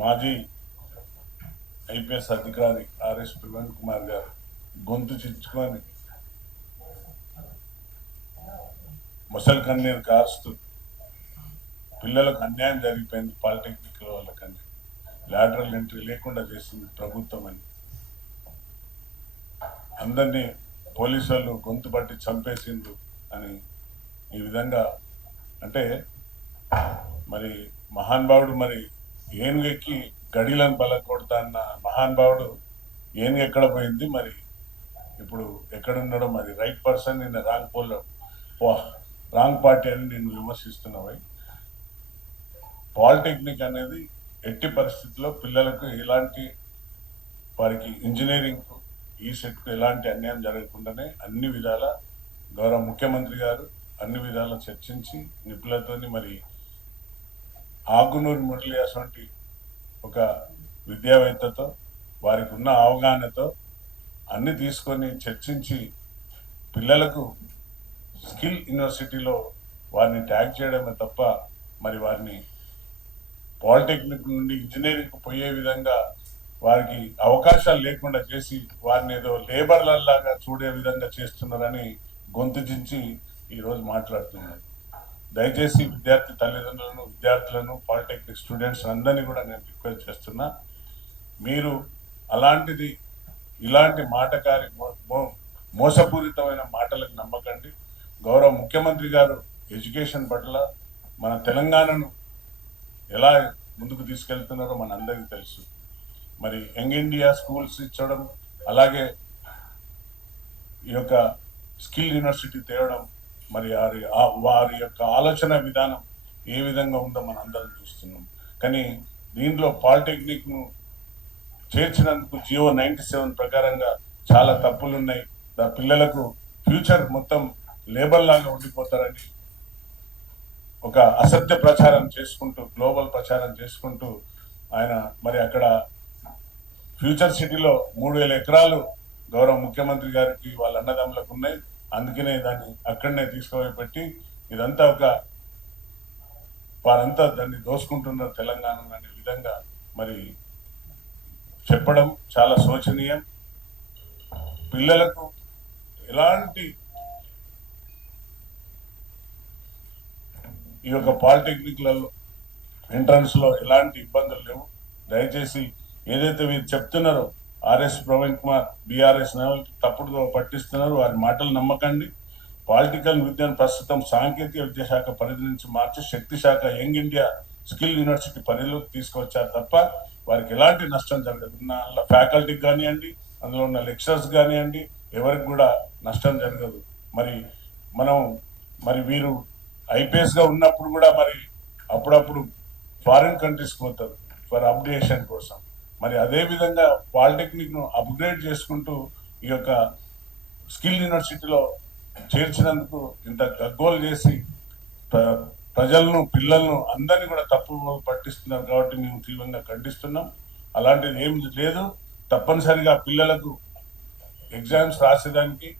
మాజీ ఐపీఎస్ అధికారి ఆర్ఎస్ ప్రవీణ్ కుమార్ గారు గొంతు చించుకొని ముసలి కన్నీరు కారుస్తూ పిల్లలకు అన్యాయం జరిగిపోయింది, పాలిటెక్నిక్ వాళ్ళకని లాటరల్ ఎంట్రీ లేకుండా చేసింది ప్రభుత్వం అని, అందరినీ పోలీసు వాళ్ళు గొంతు పట్టి చంపేసిండ్రు అని ఈ విధంగా అంటే మరి మహానుభావుడు మరి ఏనుగెక్కి గడిలను బల కొడతా అన్న మహానుభావుడు ఏనుగు ఎక్కడ పోయింది, మరి ఇప్పుడు ఎక్కడున్నాడో, మరి రైట్ పర్సన్ నిన్న రాంగ్ పార్టీ అని నేను విమర్శిస్తున్నావు. పాలిటెక్నిక్ అనేది ఎట్టి పరిస్థితుల్లో పిల్లలకు ఎలాంటి వారికి ఇంజనీరింగ్ ఈ సెట్కు ఎలాంటి అన్యాయం జరగకుండానే అన్ని విధాల గౌరవ ముఖ్యమంత్రి గారు అన్ని విధాల చర్చించి నిపుణులతోని మరి ఆగునూరు మురళి అటువంటి ఒక విద్యావేత్తతో వారికి ఉన్న అవగాహనతో అన్ని తీసుకొని చర్చించి పిల్లలకు స్కిల్ యూనివర్సిటీలో వారిని ట్యాగ్ చేయడమే తప్ప మరి వారిని పాలిటెక్నిక్ నుండి ఇంజనీరింగ్ పోయే విధంగా వారికి అవకాశాలు లేకుండా చేసి వారిని ఏదో లేబర్లలాగా చూడే విధంగా చేస్తున్నారని గొంతు చించి ఈరోజు మాట్లాడుతున్నారు. దయచేసి విద్యార్థి తల్లిదండ్రులను, విద్యార్థులను, పాలిటెక్నిక్ స్టూడెంట్స్ అందరినీ కూడా నేను రిక్వెస్ట్ చేస్తున్నా, మీరు అలాంటిది ఇలాంటి మాటకారి మోసపూరితమైన మాటలకు నమ్మకండి. గౌరవ ముఖ్యమంత్రి గారు ఎడ్యుకేషన్ పట్ల మన తెలంగాణను ఎలా ముందుకు తీసుకెళ్తున్నారో మన అందరికీ తెలుసు. మరి యంగ్ ఇండియా స్కూల్స్ ఇచ్చడం, అలాగే ఈ యొక్క స్కిల్ యూనివర్సిటీ తేవడం, మరి వారి యొక్క ఆలోచన విధానం ఏ విధంగా ఉందో మనం అందరం చూస్తున్నాం. కానీ దీంట్లో పాలిటెక్నిక్ను చేర్చినందుకు జియో 97 ప్రకారంగా చాలా తప్పులు ఉన్నాయి. పిల్లలకు ఫ్యూచర్ మొత్తం లేబర్ లాగా ఉండిపోతారని ఒక అసత్య ప్రచారం చేసుకుంటూ, గ్లోబల్ ప్రచారం చేసుకుంటూ ఆయన మరి అక్కడ ఫ్యూచర్ సిటీలో 3000 ఎకరాలు గౌరవ ముఖ్యమంత్రి గారికి వాళ్ళ అన్నదమ్ములకు ఉన్నాయి. అందుకనే దాన్ని అక్కడనే తీసుకుపోయి పెట్టి ఇదంతా వారంతా దాన్ని దోసుకుంటున్నారు తెలంగాణ అనే విధంగా మరి చెప్పడం చాలా శోచనీయం. పిల్లలకు ఎలాంటి ఈ యొక్క పాలిటెక్నిక్లలో ఎంట్రన్స్ లో ఎలాంటి ఇబ్బందులు లేవు. దయచేసి ఏదైతే మీరు చెప్తున్నారో ఆర్ఎస్ ప్రవీణ్ కుమార్ బీఆర్ఎస్ తప్పుడు పట్టిస్తున్నారు, వారి మాటలు నమ్మకండి. పాలిటికల్ విద్యను ప్రస్తుతం సాంకేతిక విద్యాశాఖ పరిధి నుంచి మార్చి శక్తి శాఖ యంగ్ ఇండియా స్కిల్ యూనివర్సిటీ పరిధిలోకి తీసుకొచ్చారు తప్ప వారికి ఎలాంటి నష్టం జరగదు. ఉన్న ఫ్యాకల్టీకి కానివ్వండి, అందులో ఉన్న లెక్చరర్స్ కానివ్వండి, ఎవరికి కూడా నష్టం జరగదు. మరి వీరు ఐపీఎస్ గా ఉన్నప్పుడు కూడా మరి అప్పుడప్పుడు ఫారిన్ కంట్రీస్కి పోతారు ఫర్ అప్డేషన్ కోసం. మరి అదే విధంగా పాలిటెక్నిక్ ను అప్గ్రేడ్ చేసుకుంటూ ఈ యొక్క స్కిల్ యూనివర్సిటీలో చేర్చినందుకు ఇంత గగ్గోలు చేసి ప్రజలను, పిల్లలను అందరినీ కూడా తప్పు పట్టిస్తున్నారు. కాబట్టి మేము తీవ్రంగా ఖండిస్తున్నాం. అలాంటిది ఏం లేదు. తప్పనిసరిగా పిల్లలకు ఎగ్జామ్స్ రాసేదానికి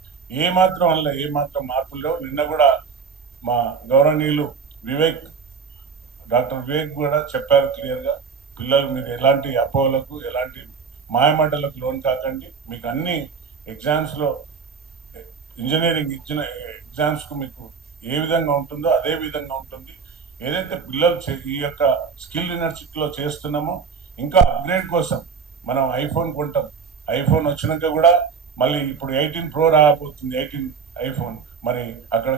ఏమాత్రం మార్పులు లేవు. నిన్న కూడా మా గౌరవనీయులు డాక్టర్ వివేక్ కూడా చెప్పారు క్లియర్ గా, పిల్లలు మీరు ఎలాంటి అపోహలకు, ఎలాంటి మాయమాటలకు లోన్ కాకండి. మీకు అన్ని ఎగ్జామ్స్ లో ఇంజనీరింగ్ ఇచ్చిన ఎగ్జామ్స్ కు మీకు ఏ విధంగా ఉంటుందో అదే విధంగా ఉంటుంది. ఏదైతే పిల్లలు ఈ యొక్క స్కిల్ యూనివర్సిటీలో చేస్తున్నామో ఇంకా అప్గ్రేడ్ కోసం మనం ఐఫోన్ కొంటాం. ఐఫోన్ వచ్చినాక కూడా మళ్ళీ ఇప్పుడు 18 Pro రాబోతుంది, 18 ఐఫోన్. మరి అక్కడ